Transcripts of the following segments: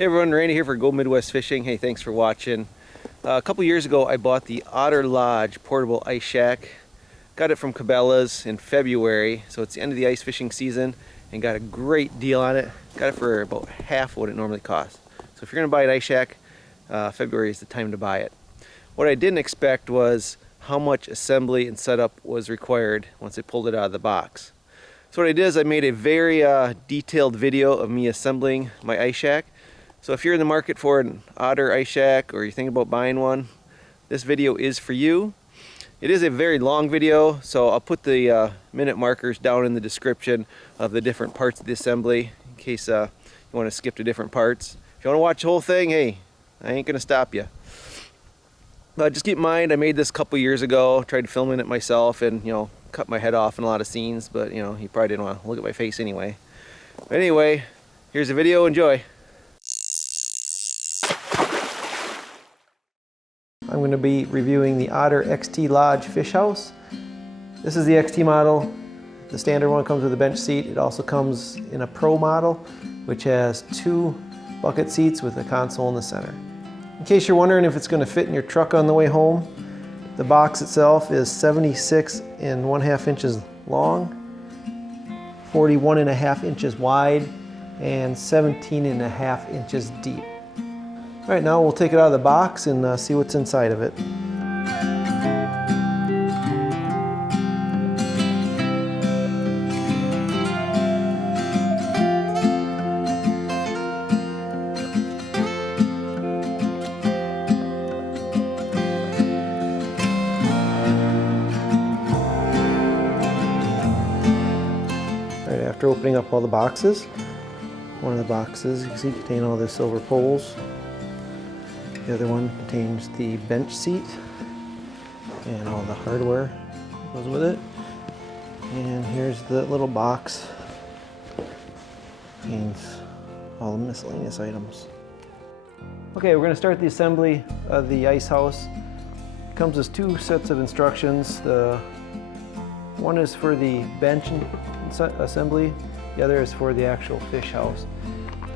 Hey everyone, Randy here for Go Midwest Fishing. Hey, thanks for watching. A couple years ago I bought the Otter Lodge portable ice shack. Got it from Cabela's in February, so it's the end of the ice fishing season, and got a great deal on it. Got it for about half what it normally costs. So if you're going to buy an ice shack, February is the time to buy it. What I didn't expect was how much assembly and setup was required once I pulled it out of the box. So what I did is I made a very detailed video of me assembling my ice shack. So if you're in the market for an Otter ice shack or you're thinking about buying one, this video is for you. It is a very long video, so I'll put the minute markers down in the description of the different parts of the assembly in case you want to skip to different parts. If you want to watch the whole thing, hey, I ain't going to stop you. But just keep in mind, I made this a couple years ago, tried filming it myself and, cut my head off in a lot of scenes, but, you probably didn't want to look at my face anyway. But anyway, here's the video, enjoy. I'm going to be reviewing the Otter XT Lodge fish house. This is the XT model. The standard one comes with a bench seat. It also comes in a Pro model, which has 2 bucket seats with a console in the center. In case you're wondering if it's going to fit in your truck on the way home, the box itself is 76 1/2 inches long, 41.5 inches wide, and 17.5 inches deep. All right, now we'll take it out of the box and see what's inside of it. All right, after opening up all the boxes, one of the boxes, you can see, contain all the silver poles. The other one contains the bench seat and all the hardware that goes with it. And here's the little box. Contains all the miscellaneous items. Okay, we're going to start the assembly of the ice house. It comes with 2 sets of instructions. The one is for the bench assembly, the other is for the actual fish house.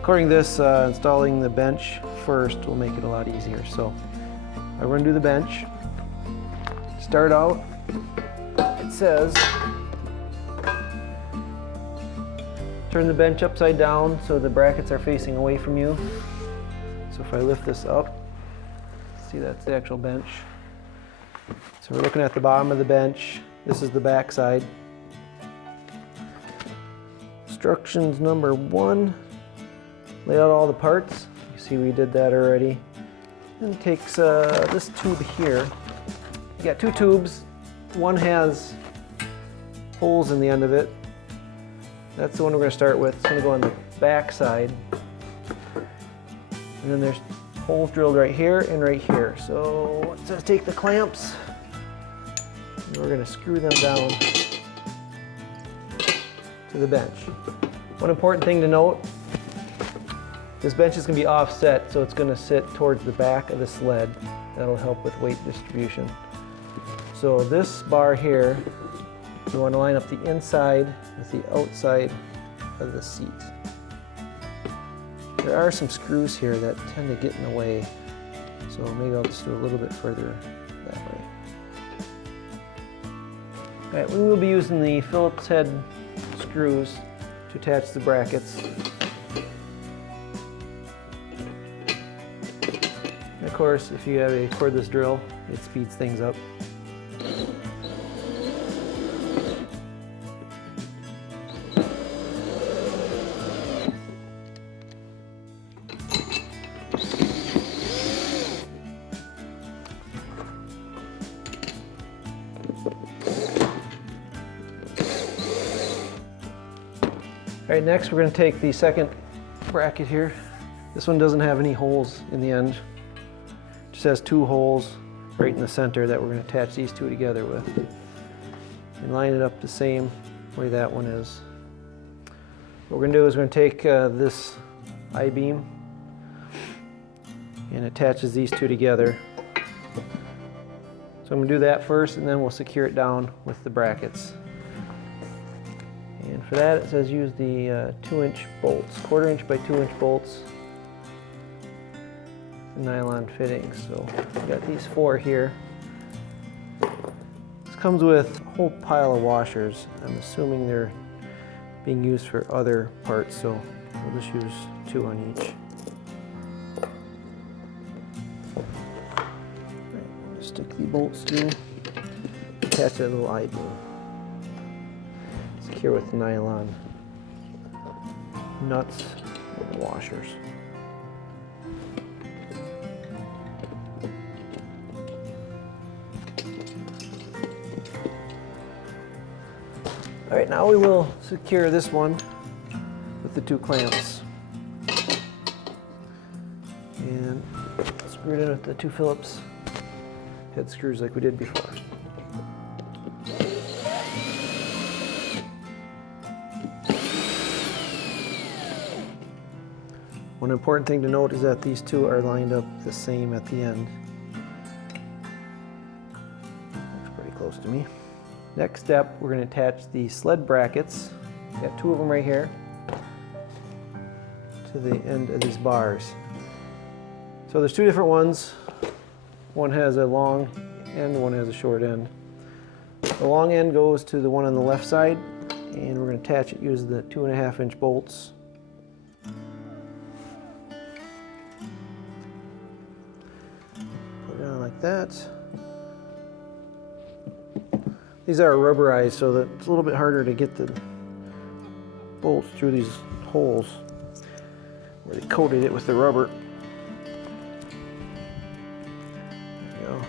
According to this, installing the bench first will make it a lot easier. So I'm going to do the bench. Start out, it says turn the bench upside down so the brackets are facing away from you. So if I lift this up, see, that's the actual bench. So we're looking at the bottom of the bench. This is the back side. Instructions number 1, lay out all the parts. You see we did that already. And it takes this tube here. You got 2 tubes. One has holes in the end of it. That's the one we're going to start with. It's going to go on the back side. And then there's holes drilled right here and right here. So let's take the clamps and we're going to screw them down to the bench. One important thing to note, this bench is going to be offset, so it's going to sit towards the back of the sled. That'll help with weight distribution. So this bar here, you want to line up the inside with the outside of the seat. There are some screws here that tend to get in the way, so maybe I'll just do a little bit further that way. All right, we will be using the Phillips head screws to attach the brackets. And of course, if you have a cordless drill, it speeds things up. All right, next we're going to take the second bracket here. This one doesn't have any holes in the end. It just has 2 holes right in the center that we're going to attach these 2 together with. And line it up the same way that one is. What we're going to do is we're going to take this I-beam and attaches these 2 together. So I'm going to do that first and then we'll secure it down with the brackets. And for that it says use the 2-inch bolts, 1/4 inch by 2-inch bolts. nylon fittings. So we got these 4 here. This comes with a whole pile of washers. I'm assuming they're being used for other parts, so we'll just use 2 on each. Right, stick the bolts through, attach that little I-beam. Secure with nylon nuts and washers. All right, now we will secure this one with the 2 clamps. And screw it in with the 2 Phillips head screws like we did before. One important thing to note is that these 2 are lined up the same at the end. Looks pretty close to me. Next step, we're going to attach the sled brackets. Got 2 of them right here to the end of these bars. So there's 2 different ones. One has a long end, one has a short end. The long end goes to the one on the left side, and we're going to attach it using the 2.5-inch bolts. Put it on like that. These are rubberized, so that it's a little bit harder to get the bolts through these holes where they coated it with the rubber. There you go.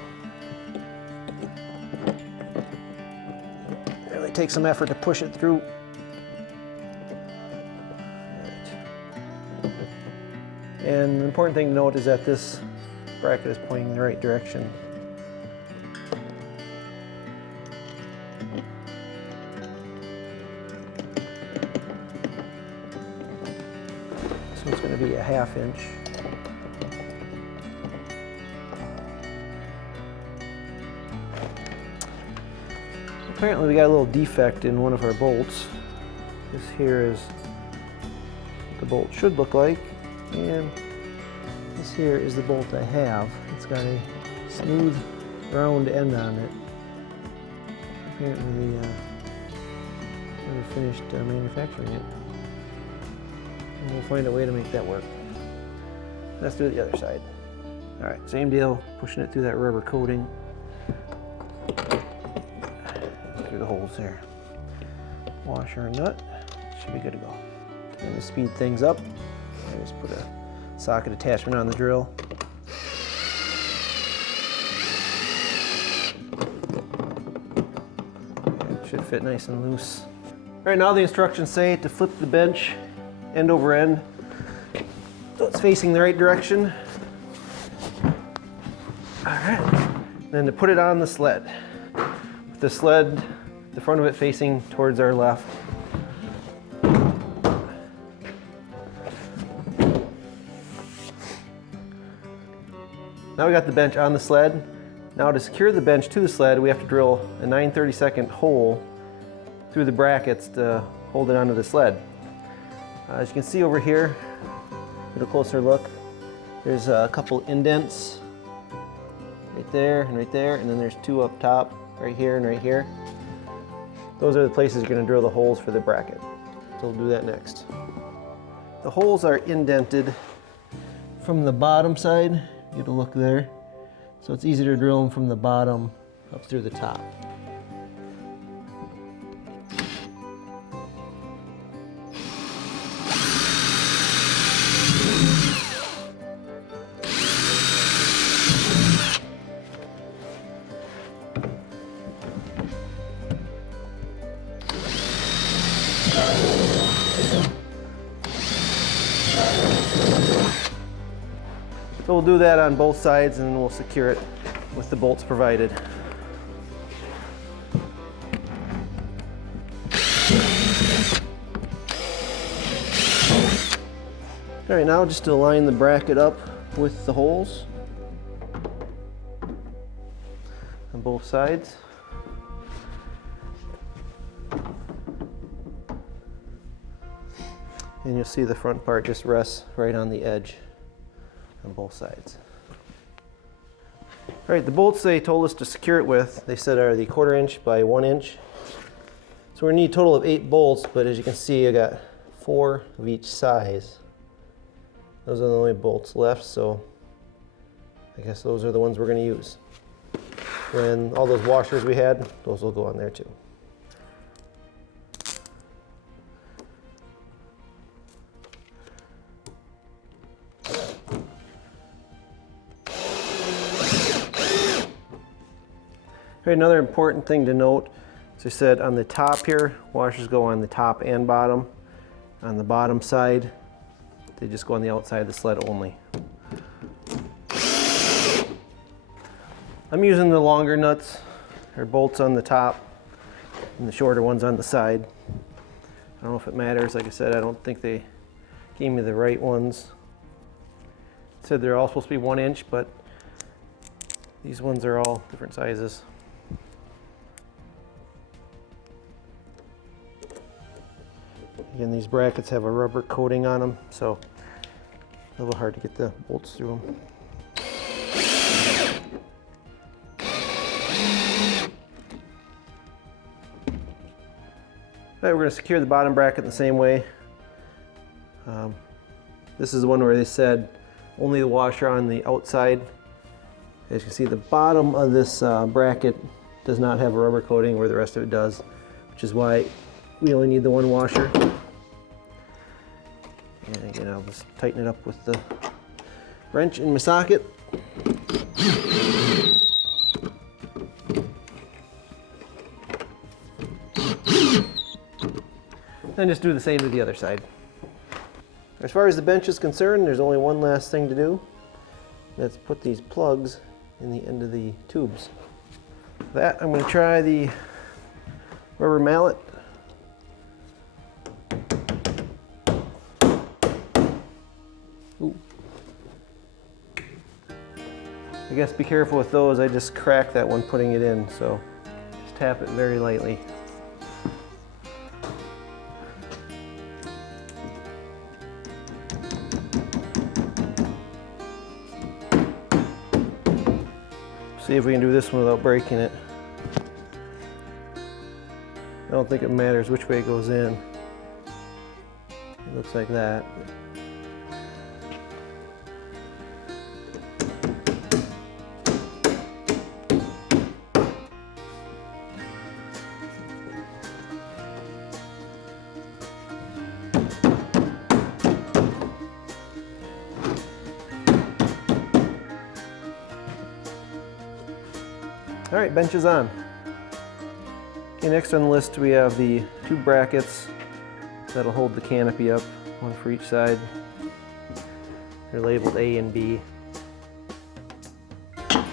Really takes some effort to push it through. Right. And the important thing to note is that this bracket is pointing in the right direction. It's going to be a 1/2 inch. Apparently we got a little defect in one of our bolts. This here is what the bolt should look like, and this here is the bolt I have. It's got a smooth round end on it. Apparently they never finished manufacturing it. And we'll find a way to make that work. Let's do the other side. All right, same deal, pushing it through that rubber coating. Through the holes there. Washer and nut, should be good to go. And to speed things up, I just put a socket attachment on the drill. It should fit nice and loose. All right, now the instructions say to flip the bench end over end, so it's facing the right direction. All right, then to put it on the sled. With the sled, the front of it facing towards our left. Now we got the bench on the sled. Now to secure the bench to the sled, we have to drill a 9/32 hole through the brackets to hold it onto the sled. As you can see over here, get a closer look, there's a couple indents right there, and then there's 2 up top, right here and right here. Those are the places you're going to drill the holes for the bracket. So we'll do that next. The holes are indented from the bottom side. Get a look there. So it's easy to drill them from the bottom up through the top. So we'll do that on both sides, and then we'll secure it with the bolts provided. All right, now just to line the bracket up with the holes on both sides. And you'll see the front part just rests right on the edge on both sides. All right, the bolts they told us to secure it with, they said are the 1/4 inch by 1 inch. So we need a total of 8 bolts, but as you can see, I got 4 of each size. Those are the only bolts left, so I guess those are the ones we're going to use. And all those washers we had, those will go on there too. All right, another important thing to note, as I said, on the top here, washers go on the top and bottom. On the bottom side, they just go on the outside of the sled only. I'm using the longer nuts or bolts on the top and the shorter ones on the side. I don't know if it matters. Like I said, I don't think they gave me the right ones. It said they're all supposed to be 1 inch, but these ones are all different sizes. Again, these brackets have a rubber coating on them, so a little hard to get the bolts through them. All right, we're going to secure the bottom bracket the same way. This is the one where they said only the washer on the outside. As you can see, the bottom of this bracket does not have a rubber coating where the rest of it does, which is why we only need the one washer. And again, I'll just tighten it up with the wrench in my socket. Then just do the same to the other side. As far as the bench is concerned, there's only one last thing to do. That's put these plugs in the end of the tubes. For that, I'm going to try the rubber mallet. Ooh. I guess be careful with those. I just cracked that one putting it in, so just tap it very lightly. See if we can do this one without breaking it. I don't think it matters which way it goes in. It looks like that. All right, bench is on. Okay, next on the list we have the 2 brackets that'll hold the canopy up, one for each side. They're labeled A and B. But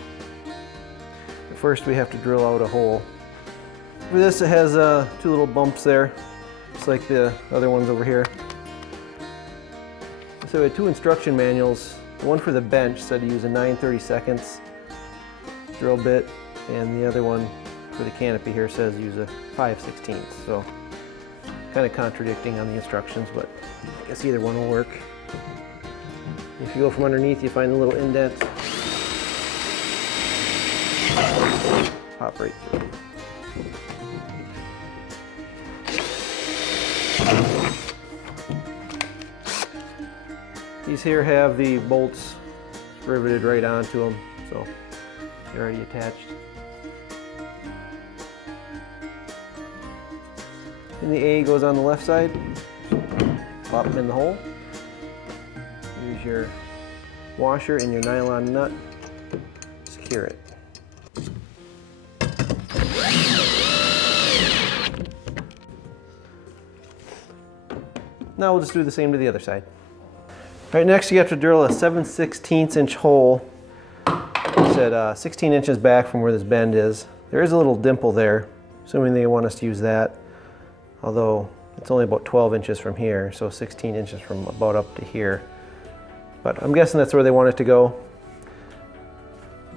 first we have to drill out a hole. For this it has 2 little bumps there, just like the other ones over here. So we had 2 instruction manuals. The one for the bench said to use a 9/32 drill bit, and the other one for the canopy here says use a 5/16. So kind of contradicting on the instructions, but I guess either one will work. If you go from underneath, you find the little indent. Pop right through. These here have the bolts riveted right onto them, so they're already attached. And the A goes on the left side. Pop them in the hole. Use your washer and your nylon nut. Secure it. Now we'll just do the same to the other side. All right, next you have to drill a 7/16 inch hole. It said 16 inches back from where this bend is. There is a little dimple there, assuming they want us to use that. Although it's only about 12 inches from here, so 16 inches from about up to here. But I'm guessing that's where they want it to go.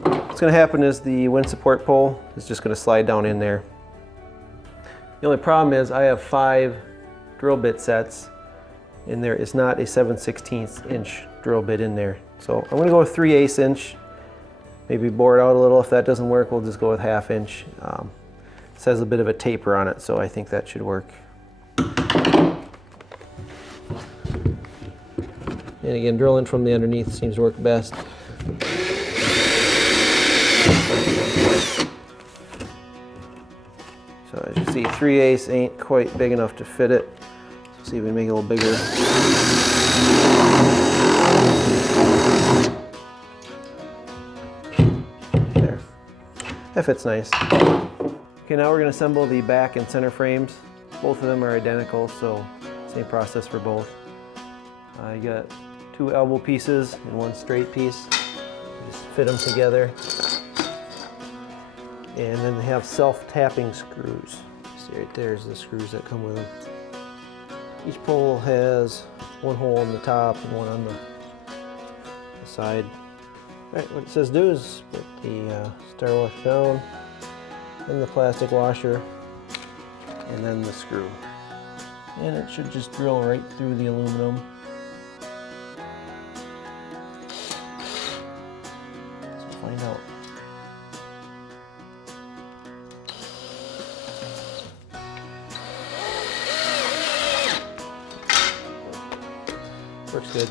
What's going to happen is the wind support pole is just going to slide down in there. The only problem is I have 5 drill bit sets, and there is not a 7/16 inch drill bit in there. So I'm going to go with 3/8 inch, maybe bore it out a little. If that doesn't work, we'll just go with 1/2 inch. This has a bit of a taper on it, so I think that should work. And again, drilling from the underneath seems to work best. So as you see, 3/8 ain't quite big enough to fit it. So see if we can make it a little bigger. There. That fits nice. Okay, now we're going to assemble the back and center frames. Both of them are identical, so same process for both. You got 2 elbow pieces and 1 straight piece. Just fit them together. And then they have self-tapping screws. See right there's the screws that come with them. Each pole has 1 hole in the top and 1 on the side. Alright, what it says do is put the star washer down, then the plastic washer, and then the screw. And it should just drill right through the aluminum. Let's find out. Works good.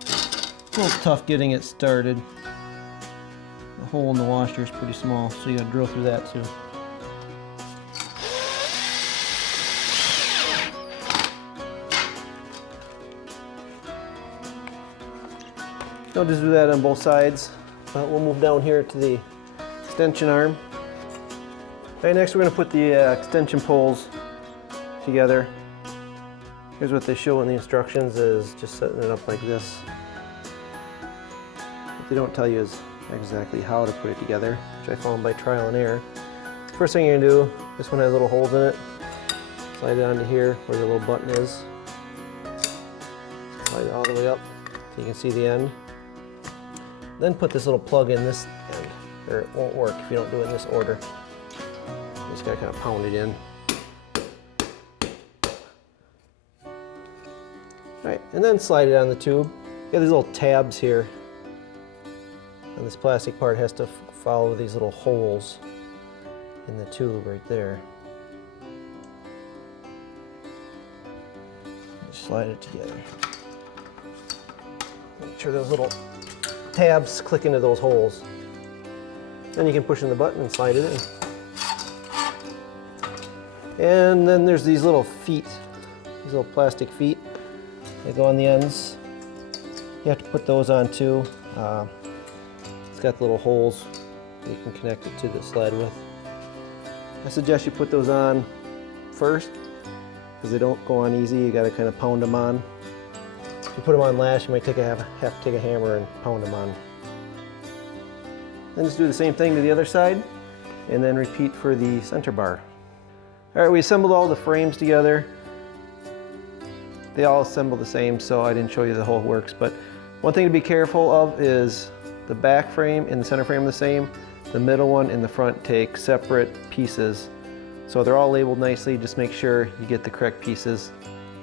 It's a little tough getting it started. The hole in the washer is pretty small, so you gotta drill through that too. I'll just do that on both sides. We'll move down here to the extension arm. Okay, next we're gonna put the extension poles together. Here's what they show in the instructions, is just setting it up like this. What they don't tell you is exactly how to put it together, which I found by trial and error. First thing you're gonna do, this one has little holes in it. Slide it onto here where the little button is. Slide it all the way up so you can see the end. Then put this little plug in this end, or it won't work if you don't do it in this order. You just gotta kind of pound it in. Alright, and then slide it on the tube. You got these little tabs here. And this plastic part has to follow these little holes in the tube right there. Just slide it together. Make sure those little tabs click into those holes. Then you can push in the button and slide it in. And then there's these little feet, these little plastic feet. They go on the ends. You have to put those on too. It's got little holes you can connect it to the sled with. I suggest you put those on first because they don't go on easy. You got to kind of pound them on. If you put them on last, you might have to take a hammer and pound them on. Then just do the same thing to the other side and then repeat for the center bar. All right, we assembled all the frames together. They all assemble the same, so I didn't show you the whole works, but one thing to be careful of is the back frame and the center frame are the same. The middle one and the front take separate pieces. So they're all labeled nicely. Just make sure you get the correct pieces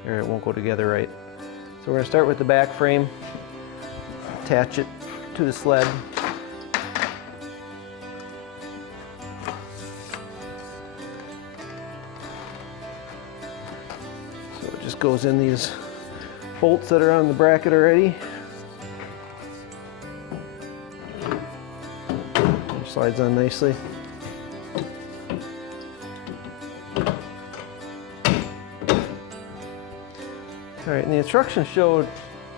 or it won't go together right. So we're gonna start with the back frame, attach it to the sled. So it just goes in these bolts that are on the bracket already. Slides on nicely. All right, and the instructions showed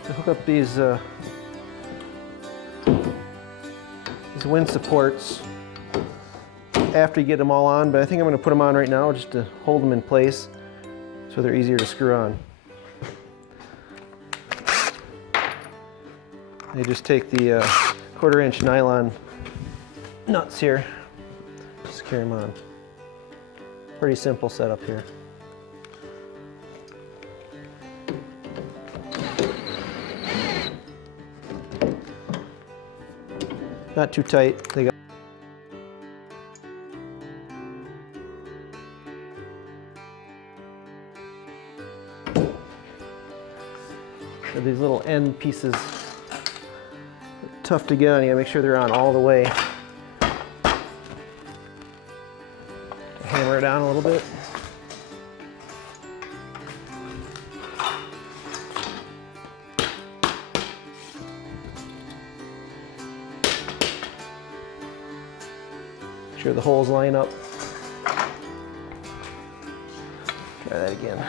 to hook up these wind supports after you get them all on, but I think I'm going to put them on right now just to hold them in place so they're easier to screw on. You just take the 1/4 inch nylon nuts here, secure them on. Pretty simple setup here. Not too tight. They got these little end pieces Tough to get on. You gotta make sure they're on all the way. Hammer it down a little bit. Make sure the holes line up. Try that again.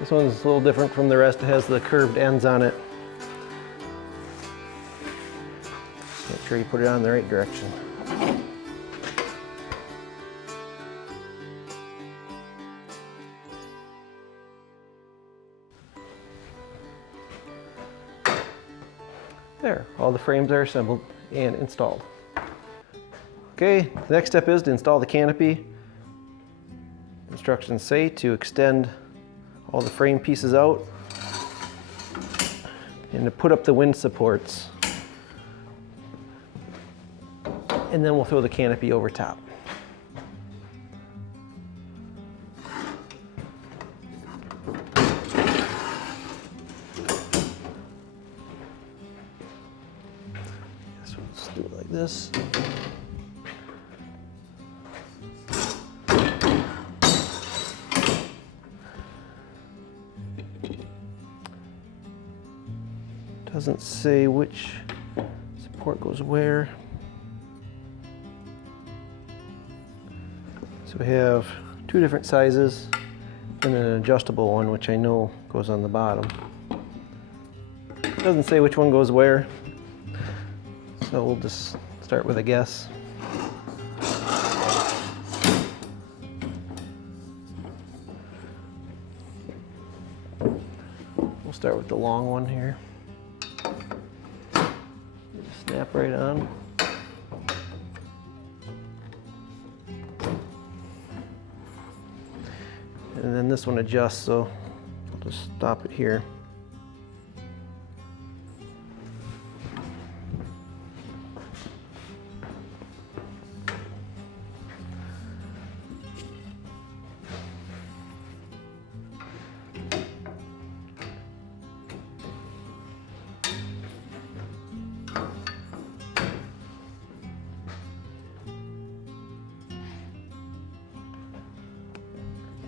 This one's a little different from the rest. It has the curved ends on it. Make sure you put it on in the right direction. There, all the frames are assembled and installed. Okay, the next step is to install the canopy. Instructions say to extend all the frame pieces out and to put up the wind supports. And then we'll throw the canopy over top. So let's do it like this. Doesn't say which support goes where. So we have two different sizes and an adjustable one, which I know goes on the bottom. Doesn't say which one goes where, so we'll just start with a guess. We'll start with the long one here. Snap right on. And then this one adjusts, so I'll just stop it here.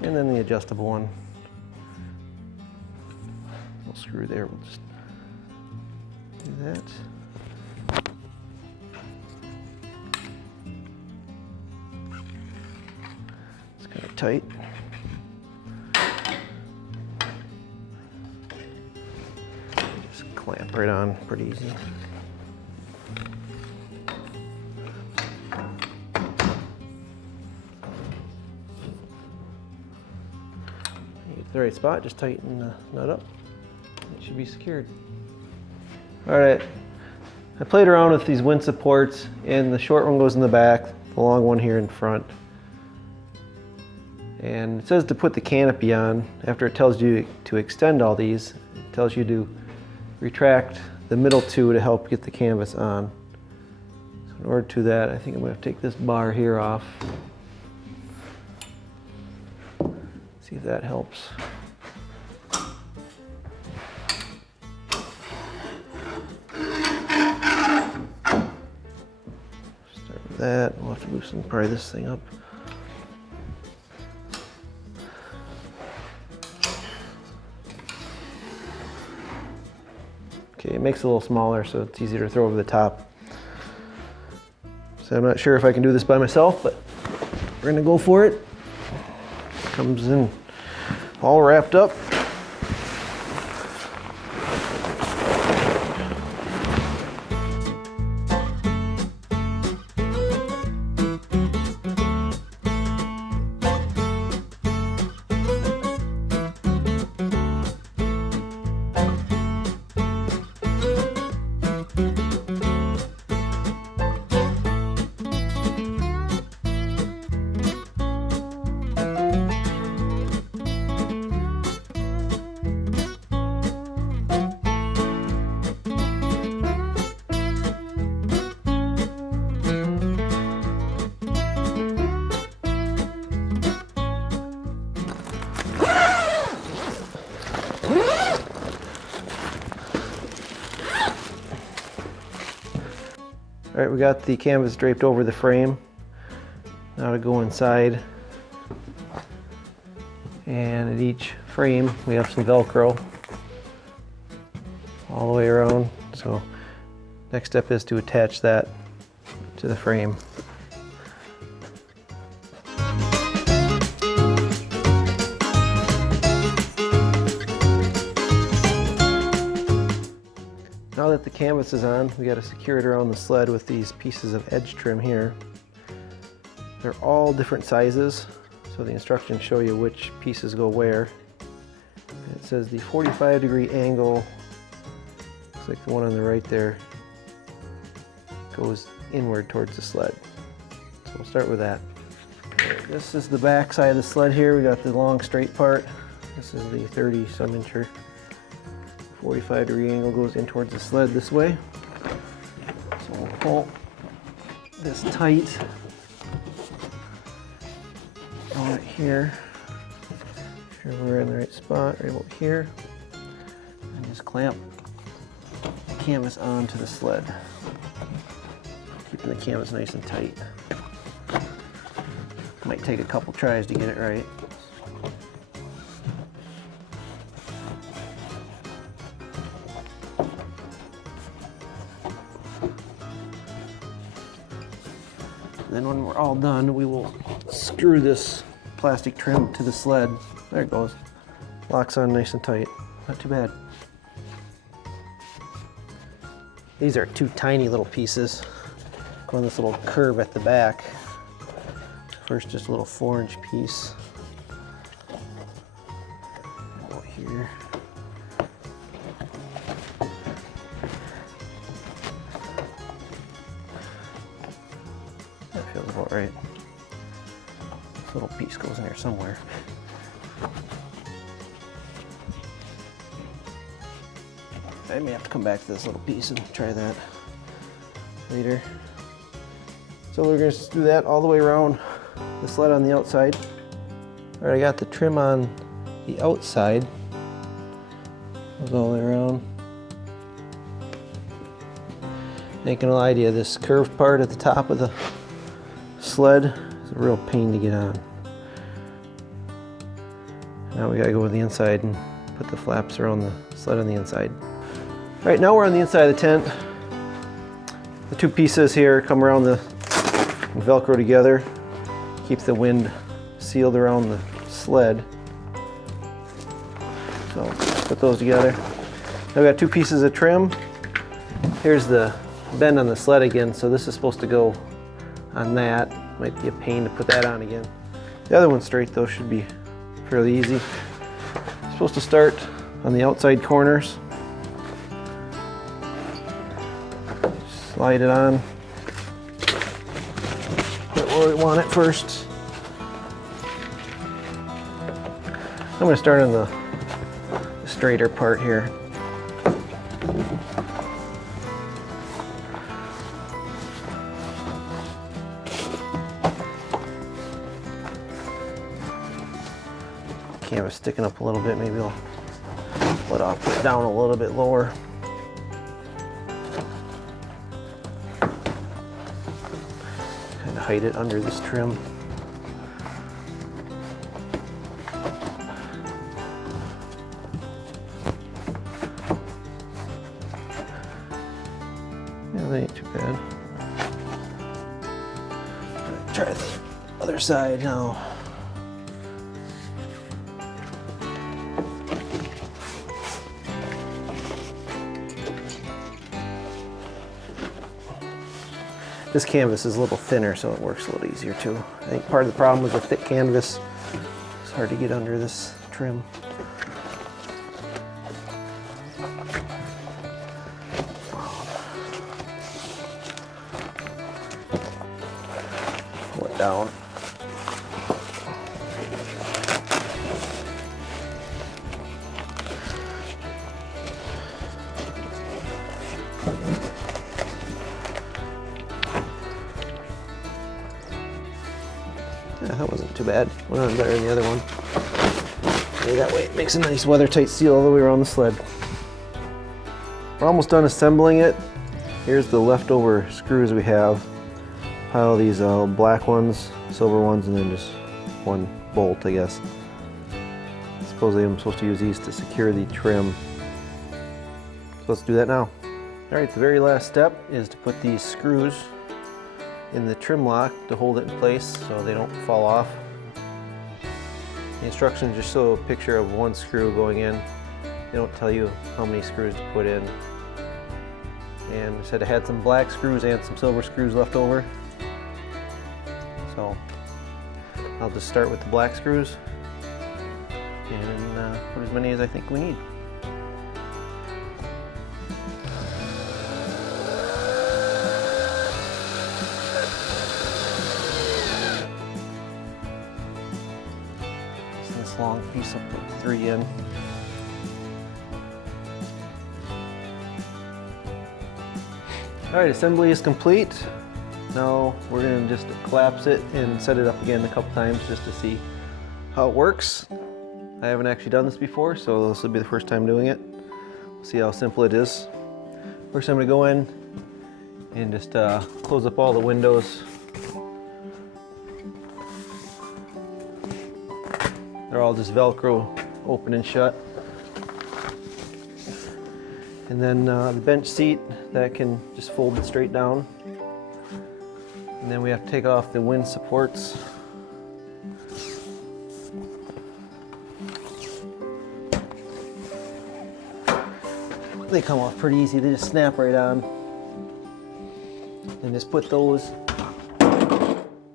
And then the adjustable one. Little screw there, we'll just do that. It's kind of tight. Just clamp right on, pretty easy. The right spot, just tighten the nut up. It should be secured. All right, I played around with these wind supports, and the short one goes in the back, the long one here in front. And it says to put the canopy on. After it tells you to extend all these, it tells you to retract the middle two to help get the canvas on. So in order to do that, I think I'm going to take this bar here off. See if that helps. Start with that. We'll have to loosen probably this thing up. Okay, it makes it a little smaller so it's easier to throw over the top. So I'm not sure if I can do this by myself, but we're gonna go for it. Comes in all wrapped up. All right, we got the canvas draped over the frame. Now to go inside. And at each frame, we have some Velcro all the way around. So next step is to attach that to the frame. Now that the canvas is on, we got to secure it around the sled with these pieces of edge trim here. They're all different sizes, so the instructions show you which pieces go where. And it says the 45-degree angle, looks like the one on the right there, goes inward towards the sled. So we'll start with that. Right, this is the back side of the sled here. We got the long straight part. This is the 30-some incher. 45-degree angle goes in towards the sled this way. So we'll pull this tight right here. Make sure we're in the right spot, right about here. And just clamp the canvas onto the sled, keeping the canvas nice and tight. Might take a couple tries to get it right. Then when we're all done, we will screw this plastic trim to the sled. There it goes. Locks on nice and tight. Not too bad. These are two tiny little pieces. Go on this little curve at the back. First, just a little 4-inch piece. Go here. That feels about right. This little piece goes in there somewhere. I may have to come back to this little piece and try that later. So we're going to do that all the way around the sled on the outside. All right, I got the trim on the outside. Goes all the way around. Ain't gonna lie to you, this curved part at the top of the sled is a real pain to get on. Now we gotta go with the inside and put the flaps around the sled on the inside. All right, now we're on the inside of the tent. The two pieces here come around the Velcro together, keep the wind sealed around the sled. So put those together. Now we got two pieces of trim. Here's the bend on the sled again, so this is supposed to go on that. Might be a pain to put that on again. The other one's straight though, should be fairly easy. Supposed to start on the outside corners. Slide it on. Put it where we want it first. I'm going to start on the straighter part here. Canvas sticking up a little bit, maybe I'll put it down a little bit lower. Kind of hide it under this trim. Yeah, that ain't too bad. Try the other side now. This canvas is a little thinner, so it works a little easier too. I think part of the problem with the thick canvas, it's hard to get under this trim. Pull it down. Yeah, that wasn't too bad. Went on better than the other one. Okay, that way it makes a nice weather tight seal all the way around the sled. We're almost done assembling it. Here's the leftover screws we have. Pile these black ones, silver ones, and then just one bolt, I guess. Supposedly I'm supposed to use these to secure the trim. So let's do that now. Alright, the very last step is to put these screws in the trim lock to hold it in place so they don't fall off. The instructions just show a picture of one screw going in. They don't tell you how many screws to put in. And I said I had some black screws and some silver screws left over. So I'll just start with the black screws and put as many as I think we need. So this long piece, I'll put 3 in. Alright, assembly is complete. Now we're going to just collapse it and set it up again a couple times just to see how it works. I haven't actually done this before, so this will be the first time doing it. We'll see how simple it is. First I'm going to go in and just close up all the windows. They're all just Velcro open and shut. And then the bench seat, that can just fold it straight down. And then we have to take off the wind supports. They come off pretty easy, they just snap right on. And just put those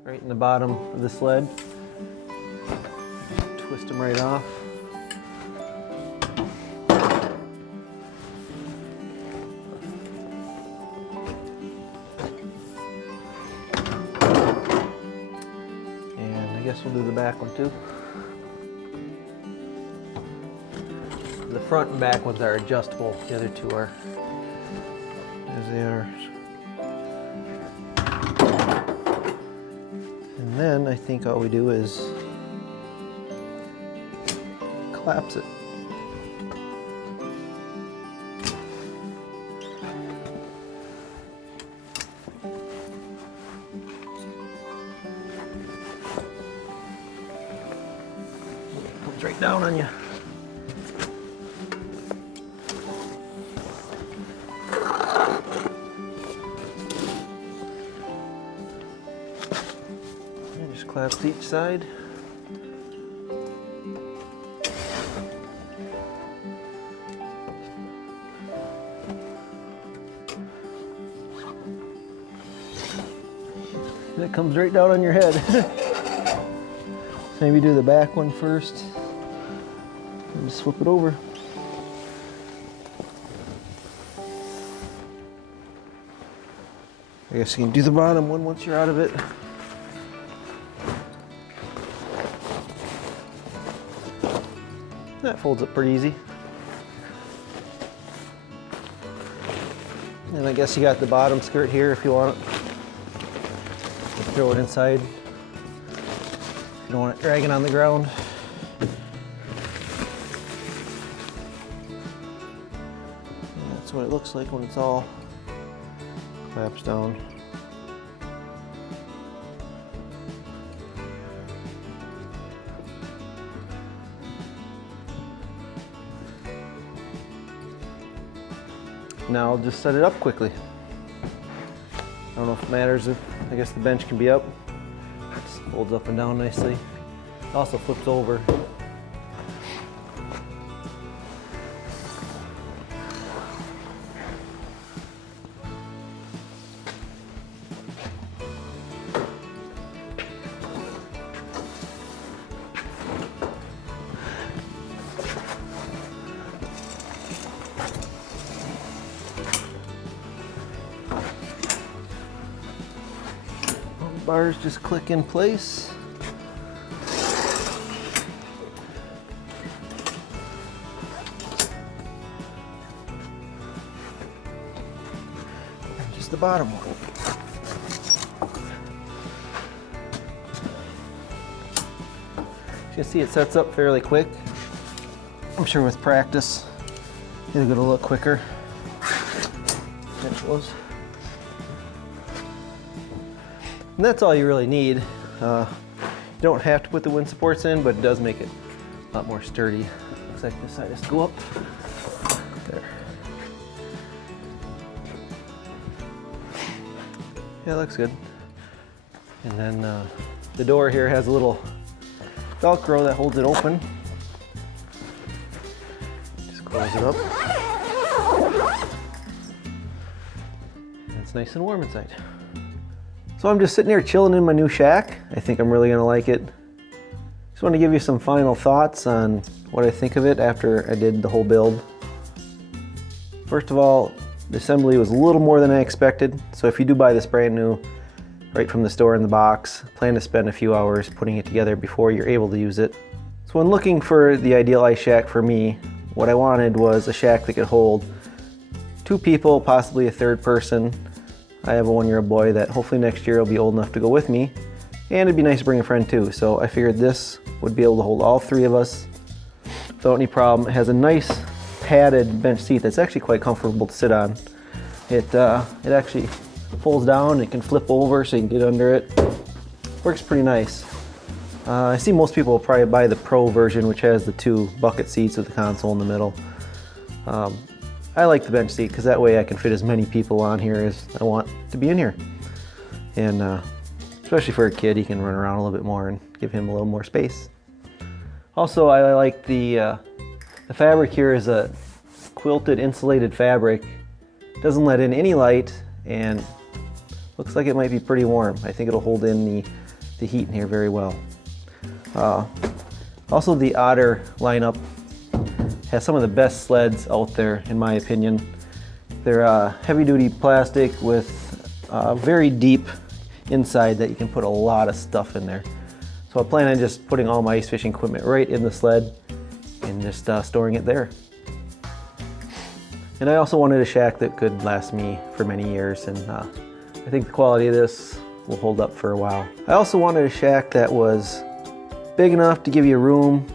right in the bottom of the sled. Twist them right off. I guess we'll do the back one too. The front and back ones are adjustable. The other two are as they are. And then I think all we do is collapse it. Comes right down on you. And just collapse each side. And it comes right down on your head. Maybe do the back one first. And just flip it over. I guess you can do the bottom one once you're out of it. That folds up pretty easy. And I guess you got the bottom skirt here if you want it. Throw it inside. You don't want it dragging on the ground. And that's what it looks like when it's all collapsed down. Now I'll just set it up quickly. I don't know if it matters if, I guess the bench can be up. It just folds up and down nicely. It also flips over. Bars just click in place. And just the bottom one. You can see it sets up fairly quick. I'm sure with practice it'll get a little quicker. There it goes. And that's all you really need. You don't have to put the wind supports in, but it does make it a lot more sturdy. Looks like this side has to go up. There. Yeah, it looks good. And then the door here has a little Velcro that holds it open. Just close it up. And it's nice and warm inside. So I'm just sitting here chilling in my new shack. I think I'm really gonna like it. Just want to give you some final thoughts on what I think of it after I did the whole build. First of all, the assembly was a little more than I expected. So if you do buy this brand new, right from the store in the box, plan to spend a few hours putting it together before you're able to use it. So when looking for the ideal ice shack for me, what I wanted was a shack that could hold 2 people, possibly a 3rd person. I have a 1-year-old boy that hopefully next year will be old enough to go with me, and it'd be nice to bring a friend too. So I figured this would be able to hold all 3 of us without any problem. It has a nice padded bench seat that's actually quite comfortable to sit on. It actually folds down, it can flip over so you can get under it. Works pretty nice. I see most people will probably buy the Pro version, which has the 2 bucket seats with the console in the middle. I like the bench seat because that way I can fit as many people on here as I want to be in here. And especially for a kid, he can run around a little bit more and give him a little more space. Also, I like the fabric here is a quilted insulated fabric. Doesn't let in any light and looks like it might be pretty warm. I think it'll hold in the heat in here very well. Also, the Otter lineup has some of the best sleds out there, in my opinion. They're heavy-duty plastic with very deep inside that you can put a lot of stuff in there. So I plan on just putting all my ice fishing equipment right in the sled and just storing it there. And I also wanted a shack that could last me for many years, and I think the quality of this will hold up for a while. I also wanted a shack that was big enough to give you room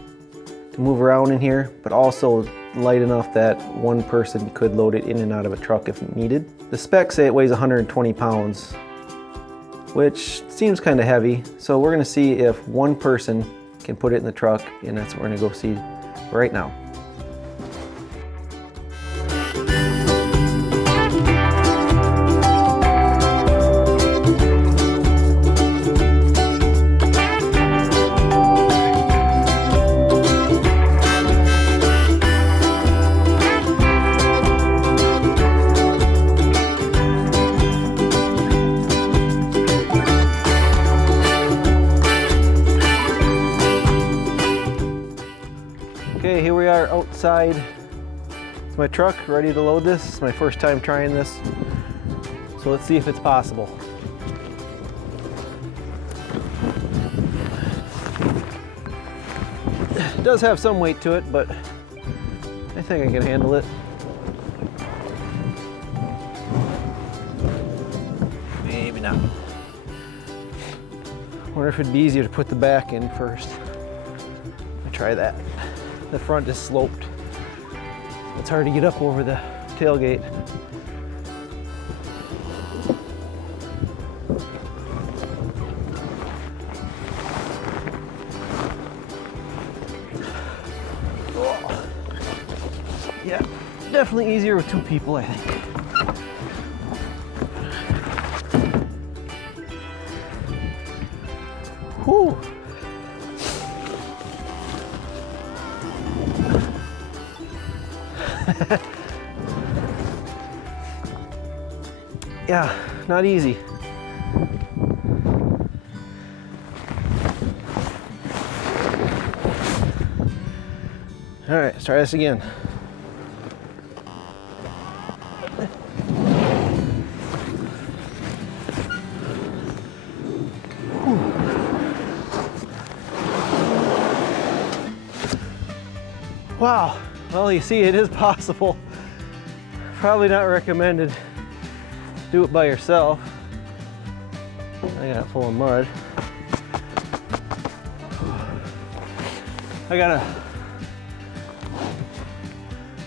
to move around in here, but also light enough that one person could load it in and out of a truck if needed. The specs say it weighs 120 pounds, which seems kind of heavy. So we're gonna see if one person can put it in the truck, and that's what we're gonna go see right now. Okay, here we are outside. It's my truck, ready to load this. It's my first time trying this. So let's see if it's possible. It does have some weight to it, but I think I can handle it. Maybe not. Wonder if it'd be easier to put the back in first. Let me try that. The front is sloped. It's hard to get up over the tailgate. Oh. Yeah, definitely easier with 2 people, I think. Whew. Yeah, not easy. All right, let's try this again. Wow, well, you see, it is possible. Probably not recommended. Do it by yourself. I got it full of mud. I got a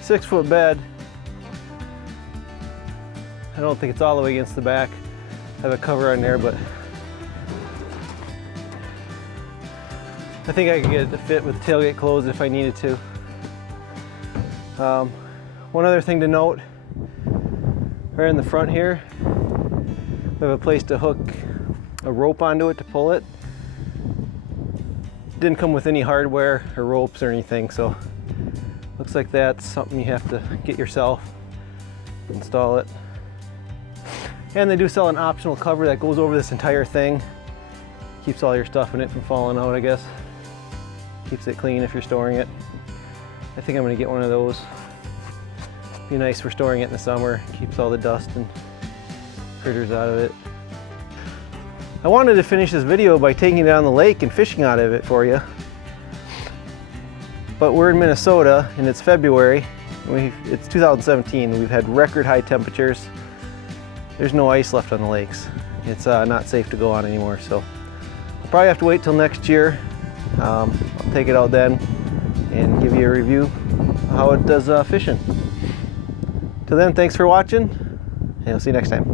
6-foot bed. I don't think it's all the way against the back. I have a cover on there, but I think I could get it to fit with tailgate closed if I needed to. One other thing to note, right in the front here, we have a place to hook a rope onto it to pull it. Didn't come with any hardware or ropes or anything, so looks like that's something you have to get yourself, install it. And they do sell an optional cover that goes over this entire thing. Keeps all your stuff in it from falling out, I guess. Keeps it clean if you're storing it. I think I'm gonna get one of those. Be nice for storing it in the summer. Keeps all the dust and critters out of it. I wanted to finish this video by taking it down the lake and fishing out of it for you. But we're in Minnesota and it's February. It's 2017 and we've had record high temperatures. There's no ice left on the lakes. It's not safe to go on anymore, so I'll probably have to wait till next year. I'll take it out then and give you a review of how it does fishing. Till then, thanks for watching, and I'll see you next time.